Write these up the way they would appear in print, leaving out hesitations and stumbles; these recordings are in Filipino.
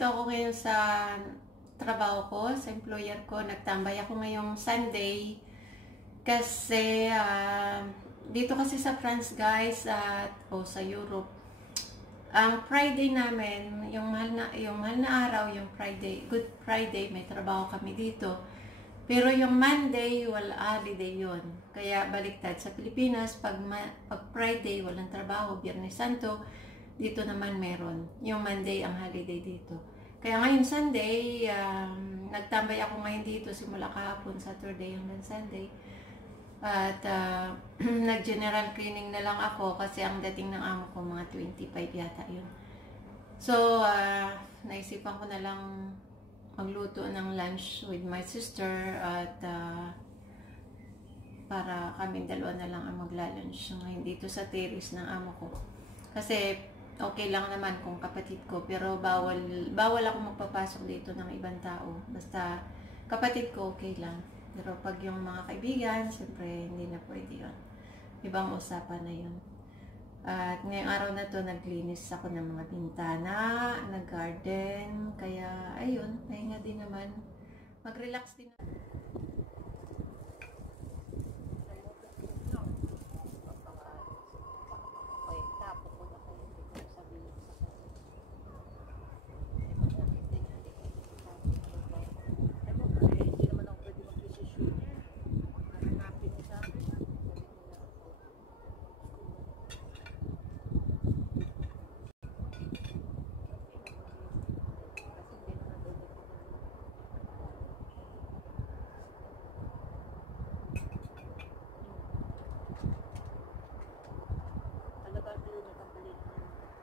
nandito ako ngayon sa trabaho ko, sa employer ko. Nagtambay ako ngayong Sunday kasi dito kasi sa France guys o sa Europe, ang Friday namin, yung mahal na araw, yung Friday, Good Friday, may trabaho kami dito. Pero yung Monday, wala, holiday yun. Kaya baliktad sa Pilipinas, pag Friday, walang trabaho, Biyernes Santo, dito naman meron. Yung Monday ang holiday dito. Kaya ngayon Sunday, nagtambay ako ngayon dito simula kahapon, Saturday hanggang Sunday. At nag-general cleaning na lang ako kasi ang dating ng amo ko mga 25 yata yun. So, naisipan ko na lang magluto ng lunch with my sister at para kaming dalawa na lang ang magla-lunch ngayon dito sa terrace ng amo ko. Kasi okay lang naman kung kapatid ko, pero bawal ako magpapasok dito ng ibang tao. Basta kapatid ko okay lang. Pero pag yung mga kaibigan, siyempre hindi na pwede yun. Ibang usapan na yun. At ngayong araw na to, naglinis ako ng mga bintana, nag-garden. Kaya, ayun, pahinga din naman. Mag-relax din naman.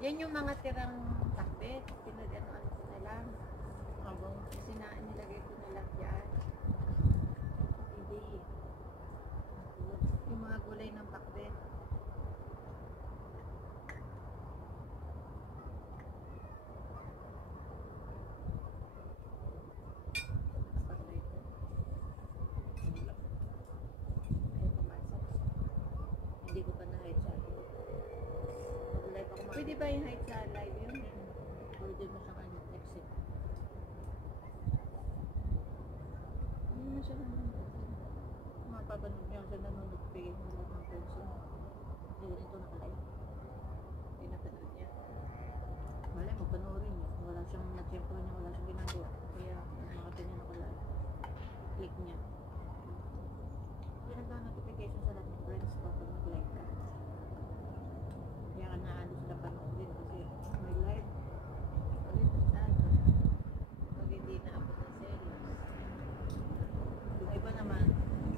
Yan yung mga tirang takbet, pinag-ano ko na lang. Habang nilagay ko na lang yan. Hindi. Yung mga gulay ng takbet. Hindi ko pa na-hide sa akin. Pwede ba yung hide sa live yun? Pwede mo siyang exit. Hindi mo siya nanonood. Mapapanood niya sa nanonood. Bigay mo lang ng person. Hindi ganito nakalive. Hindi napanood niya. Wala, magpanoorin niya. Wala siyang na-tempo niya. Wala siyang ginagawa. Kaya makita niya nakalive. Click niya. Kaya nagka-notification sa lahat ng friends ko pag nag-live ka. Kaya ka naano sila panoorin kasi may live. Ulit ang pag hindi na ako na serious. Yung iba naman,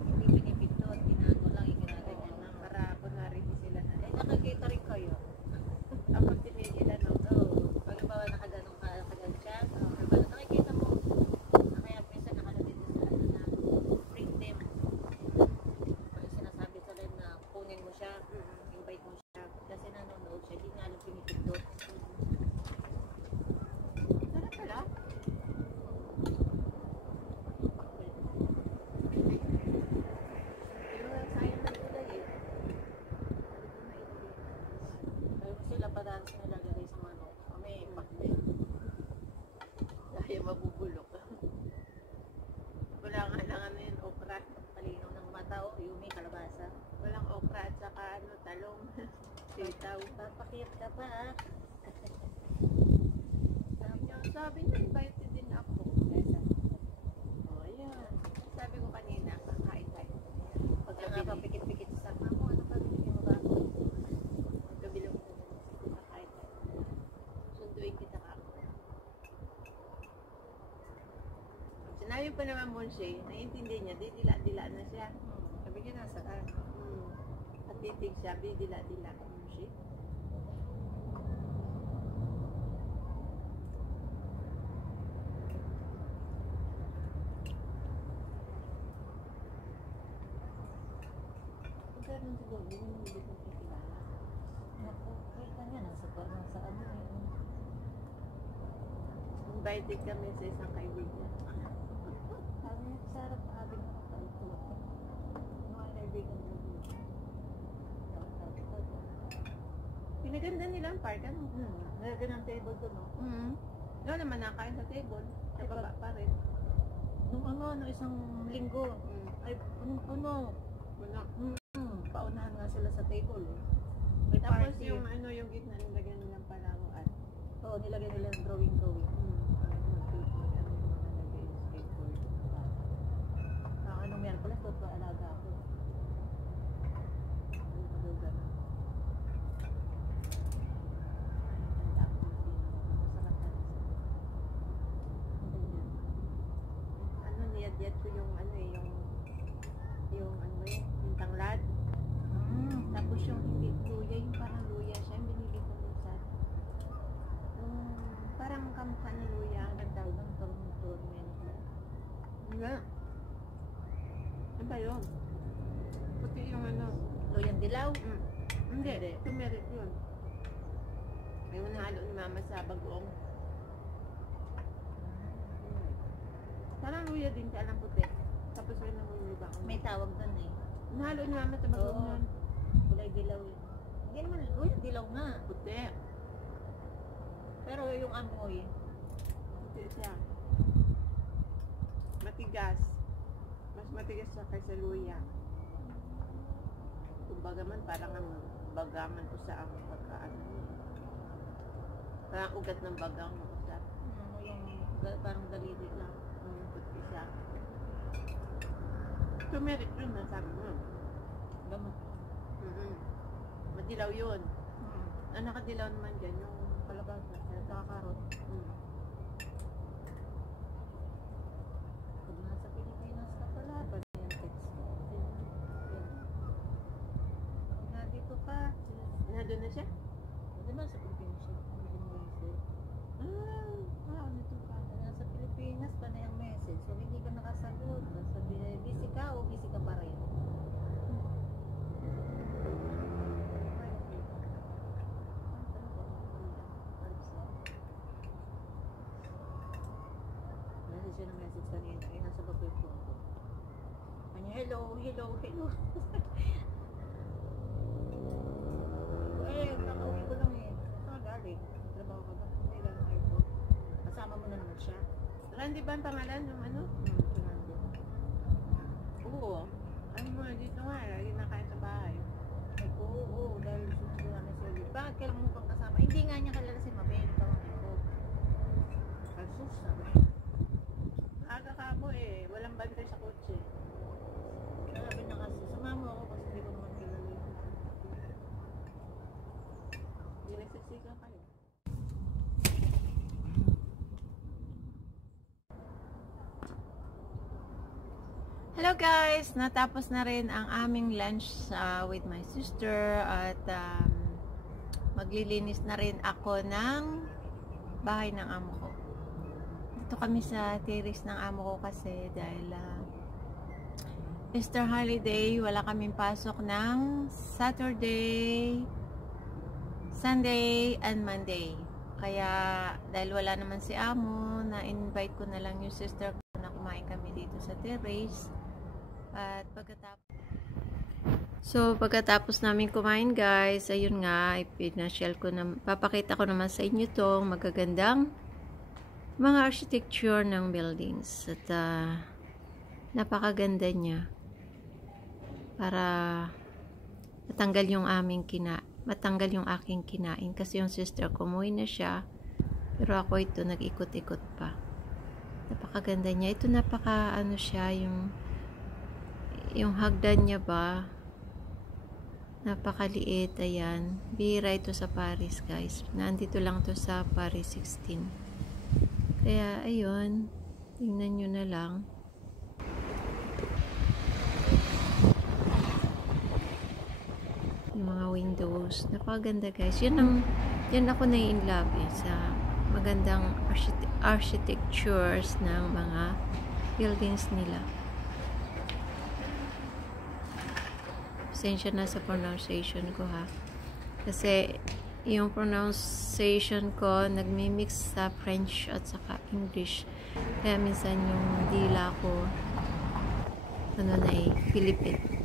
hindi pinipindot, tinago lang, ikinaganyan lang para kunwari di sila na, nakakita rin kayo. Ako tinigila no, pag bawa nakaganong kagan siya, nakikita mo, kaya minsan nakalagay din sa na print them. Pag sinasabi sa rin na kunin mo siya, invite mo siya, kasi nanonood siya, hindi nga alam pinipindot. Sarap pala. Pero sayang na gulay eh. Pero sila pa dahil nilagay sa manok. May pakbet. Dahil mabubulok. Wala nga lang ano yun, okra. Palinaw ng mata o yumi, kalabasa. Walang okra at saka talong. Sitaw. Papakit ka pa ha. Sabi niya, invited din ako. Oh, ayan. Sabi ko kanina, kakain tayo. Pagka nga papikit-pikit sa sama mo, ano pa binigyan mo ba ako? Pagkabilang mo na kakain tayo. Sunduin kita ka ako. Sinabi pa naman mo siya, naiintindi niya, di dila-dila na siya. Sabi niya, nasa ka. At titig siya, di dila-dila. Siya. Nung siguro, hindi mo ulit kong kikilala. Naku, kita niya, nasa parang sa ano eh. Invited kami sa isang kaibigan. Sabi niya, sarap na abing nakapalito. Mga kaibigan ko dito. Pinaganda nila ang park, ano? Naganda ng table doon, no? Doon naman nakain sa table. Sa baba pa rin. Nung isang linggo, ay punong-puno. Paunahan nga sila sa table. May Tapos party. yung yung gitna nilagyan nilang palaruan. Oo, nilagay nila ng drawing. Anong Miyerkules, toto alaga ako. Niyad ko yung yung tanglad. Tapos yung hindi luya, yung parang luya siya, yung binili ko minsan. Parang kamukha ng luya. Ang tawag ng tormento. Nga. Ano ba yun? Puti yung Luyang dilaw? Hindi. Tumerik yun. Yung nahalo ni mama sa bagoong. Parang luya din siya, alam puti. Tapos may nanguluba. May tawag doon eh. Nahalo ni mama sa bagoong yun. Kulay dilaw yun. Hindi naman luyang dilaw nga. Puti. Pero yung amoy, Puti siya. Matigas. Mas matigas siya kaysa luya. Kumbaga man, parang ang bagaman ko sa ang pagkaan. Parang ugat ng bagang usa. yung parang daliri lang. Puti siya. Turmeric yun, nasabi mo. Gamot. Madilaw yun. Ang nakadilaw naman dyan, yung Kalabasa, nakakarot. Pag nasa Pilipinas ka pala, pag yung text mo. Pag nandito ka, Nandun na siya? hindi ba sa Pilipinas siya? Nandun ka. Nasa Pilipinas pa na yung message. So, hindi ka nakasagot. Sabi, busy ka o busy ka pa rin? Message siya ng message kanina. Ay, nasa baba yung phone ko. Kanya, hello. Kakauwi ko lang eh. Saan ka galing? Trabaho ka ba? Hindi lang ng airport. Kasama mo na naman siya. Randy ba ang pangalan ng Fernando. Oo. Ano mo, dito nga, lagi na kain sa bahay. Ay, oo, dahil susunod na si Olive. Bakit kailan mo pang kasama? Hindi nga niya kilala si Mabel. Tawagin ko. Kasus, sabi. Aga ka mo walang bantay sa kotse. Sabi na kasi, sumama mo ako kasi hindi ko naman kilala yun. Hindi nagsisigaw kayo. Hello guys! Natapos na rin ang aming lunch with my sister at maglilinis na rin ako ng bahay ng amo ko. Dito kami sa terrace ng amo ko kasi dahil Easter holiday, wala kaming pasok ng Saturday, Sunday, and Monday. Kaya dahil wala naman si amo, na-invite ko na lang yung sister ko na kumain kami dito sa terrace. At pagkatapos namin kumain guys, ayun nga, ipinasyal ko na, papakita ko naman sa inyo tong magagandang mga architecture ng buildings. At napakaganda niya. Para matanggal yung aking kinain. Kasi yung sister ko, umuwi na siya. Pero ako ito, nag-ikot-ikot pa. Napakaganda niya. Ito siya, yung hagdan niya ba, napakaliit, ayan. Bihira ito sa Paris, guys. Nandito lang to sa Paris 16. Kaya, ayun, tingnan nyo na lang. Yung mga windows, napakaganda, guys. Yan ako na-in-love sa magandang architectures ng mga buildings nila. Pasensya na sa pronunciation ko ha. Kasi yung pronunciation ko nagmi-mix sa French at saka English. Kaya minsan yung dila ko Philippine.